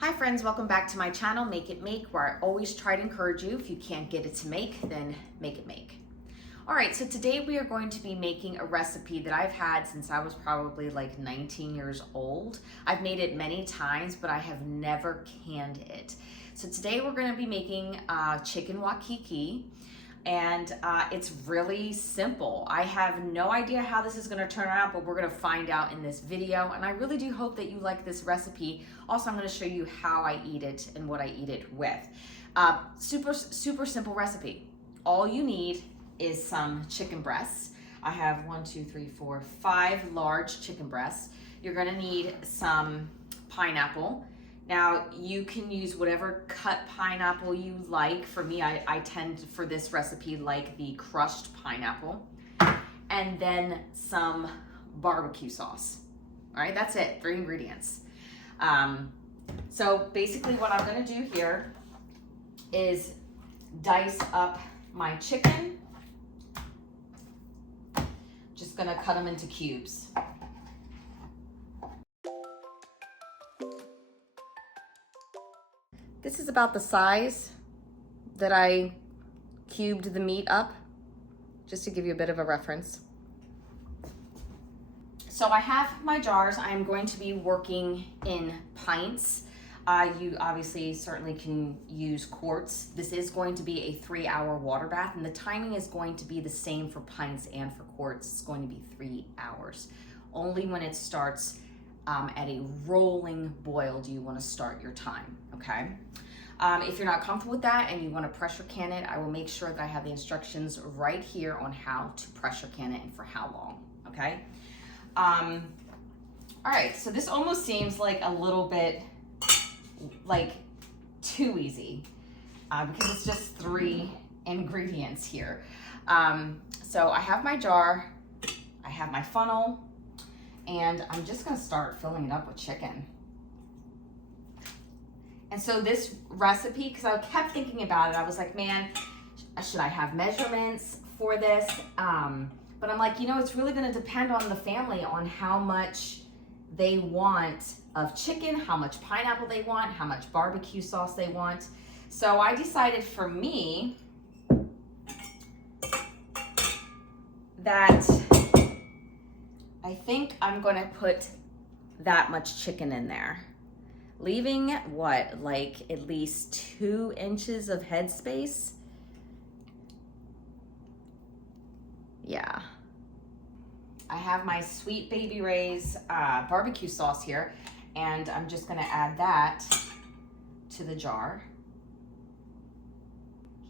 Hi friends, welcome back to my channel, Make It Make, where I always try to encourage you, if you can't get it to make, then make it make. All right, so today we are going to be making a recipe that I've had since I was probably like 19 years old. I've made it many times, but I have never canned it. So today we're gonna be making chicken Waikiki. And it's really simple. I have no idea how this is gonna turn out, but we're gonna find out in this video. And I really do hope that you like this recipe. Also, I'm gonna show you how I eat it and what I eat it with. Super simple recipe. All you need is some chicken breasts. I have 5 large chicken breasts. You're gonna need some pineapple. Now, you can use whatever cut pineapple you like. For me, I tend, for this recipe, like the crushed pineapple. And then some barbecue sauce. All right, that's it, 3 ingredients. So basically what I'm gonna do here is dice up my chicken. Just gonna cut them into cubes. This is about the size that I cubed the meat up, just to give you a bit of a reference. So I have my jars. I am going to be working in pints. You obviously certainly can use quarts. This is going to be a 3-hour water bath, and the timing is going to be the same for pints and for quarts. It's going to be 3 hours. Only when it starts at a rolling boil do you want to start your time, okay? If you're not comfortable with that and you want to pressure can it, I will make sure that I have the instructions right here on how to pressure can it and for how long, okay? All right, so this almost seems like a little bit like too easy because it's just 3 ingredients here. So I have my jar, I have my funnel, and I'm just gonna start filling it up with chicken. And so this recipe, because I kept thinking about it, I was like, man, should I have measurements for this? But I'm like, you know, it's really gonna depend on the family, on how much they want of chicken, how much pineapple they want, how much barbecue sauce they want. So I decided for me that I think I'm gonna put that much chicken in there, leaving what, like at least 2 inches of head space. Yeah. I have my Sweet Baby Ray's barbecue sauce here, and I'm just gonna add that to the jar.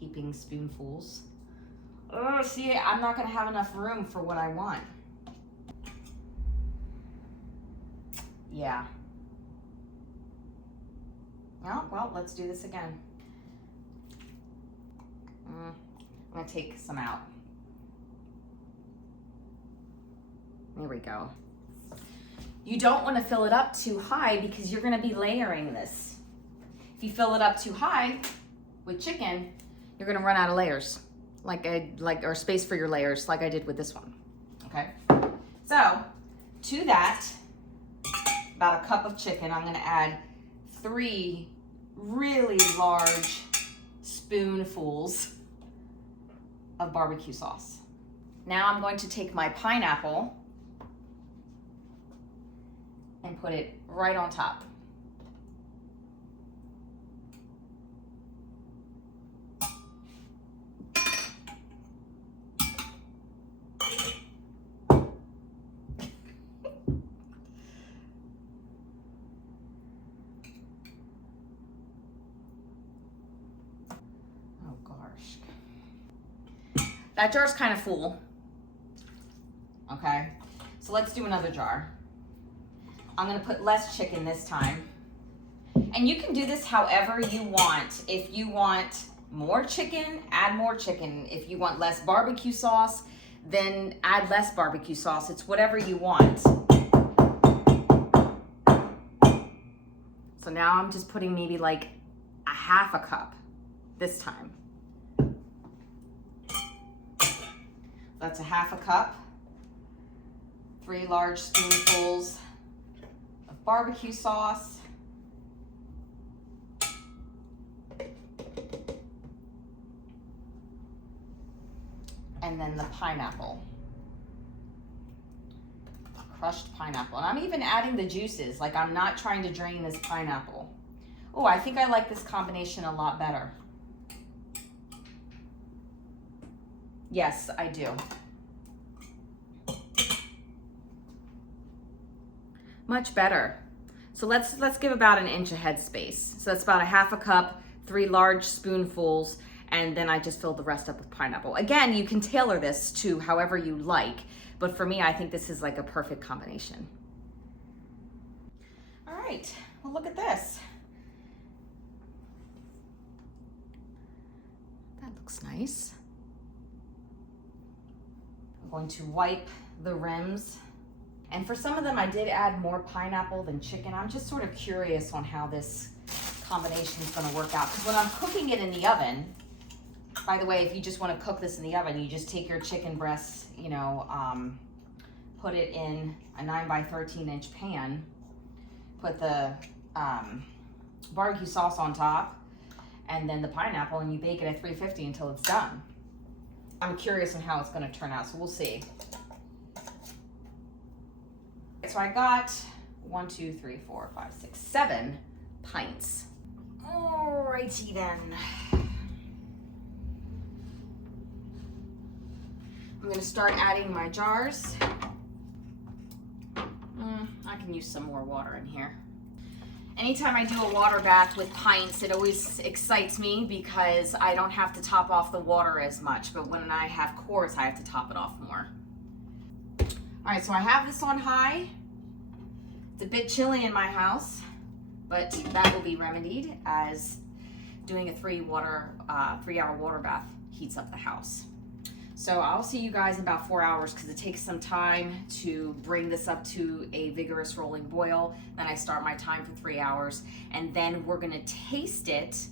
Heaping spoonfuls. Oh, see, I'm not gonna have enough room for what I want. Yeah. Oh, well, let's do this again. I'm gonna take some out. There we go. You don't want to fill it up too high because you're gonna be layering this. If you fill it up too high with chicken, you're gonna run out of layers, or space for your layers, like I did with this one. Okay. So to that, about a cup of chicken, I'm gonna add 3 really large spoonfuls of barbecue sauce. Now I'm going to take my pineapple and put it right on top. That jar's kind of full. Okay, so let's do another jar. I'm gonna put less chicken this time. And you can do this however you want. If you want more chicken, add more chicken. If you want less barbecue sauce, then add less barbecue sauce. It's whatever you want. So now I'm just putting maybe like a half a cup this time. That's a half a cup. 3 large spoonfuls of barbecue sauce. and then the pineapple. Crushed pineapple. And I'm even adding the juices. Like, I'm not trying to drain this pineapple. Oh, I think I like this combination a lot better. Yes, I do. Much better. So let's give about an inch of headspace. So that's about a half a cup, 3 large spoonfuls, and then I just filled the rest up with pineapple. Again, you can tailor this to however you like, but for me, I think this is like a perfect combination. All right, well, look at this. That looks nice. I'm going to wipe the rims. And for some of them, I did add more pineapple than chicken. I'm just sort of curious on how this combination is gonna work out. Because when I'm cooking it in the oven, by the way, if you just wanna cook this in the oven, you just take your chicken breasts, you know, put it in a 9x13" pan, put the barbecue sauce on top, and then the pineapple, and you bake it at 350 until it's done. I'm curious on how it's gonna turn out, so we'll see. So I got 1, 2, 3, 4, 5, 6, 7 pints. Alrighty then. I'm gonna start adding my jars. I can use some more water in here. Anytime I do a water bath with pints, it always excites me because I don't have to top off the water as much, but when I have quarts, I have to top it off more. All right, so I have this on high. It's a bit chilly in my house, but that will be remedied as doing a 3-hour water bath heats up the house. So I'll see you guys in about 4 hours because it takes some time to bring this up to a vigorous rolling boil. Then I start my time for 3 hours, and then we're gonna taste it,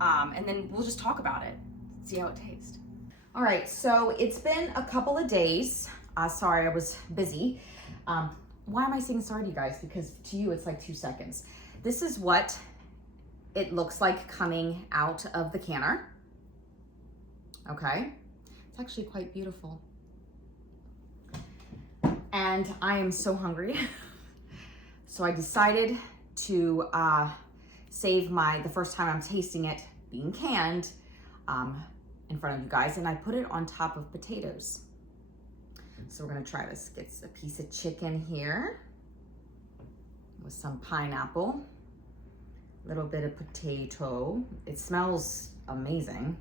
and then we'll just talk about it, see how it tastes. All right, so it's been a couple of days. Sorry, I was busy. Why am I saying sorry to you guys? Because to you, it's like 2 seconds. This is what it looks like coming out of the canner. Okay, it's actually quite beautiful. And I am so hungry. So I decided to save the first time I'm tasting it being canned in front of you guys, and I put it on top of potatoes. So we're gonna try this. Get a piece of chicken here with some pineapple, a little bit of potato. It smells amazing.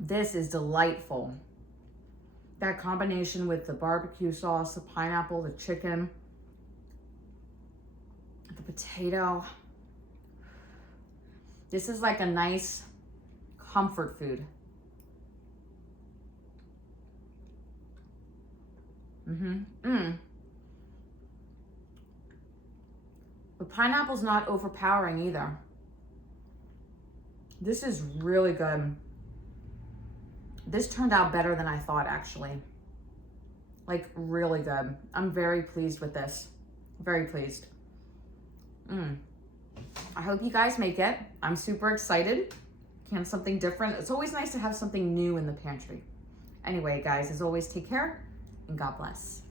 This is delightful. That combination with the barbecue sauce, the pineapple, the chicken, the potato. This is like a nice comfort food. The pineapple's not overpowering either. This is really good. This turned out better than I thought, actually. Like, really good. I'm very pleased with this. Very pleased. I hope you guys make it. I'm super excited. Can something different. It's always nice to have something new in the pantry. Anyway, guys, as always, take care and God bless.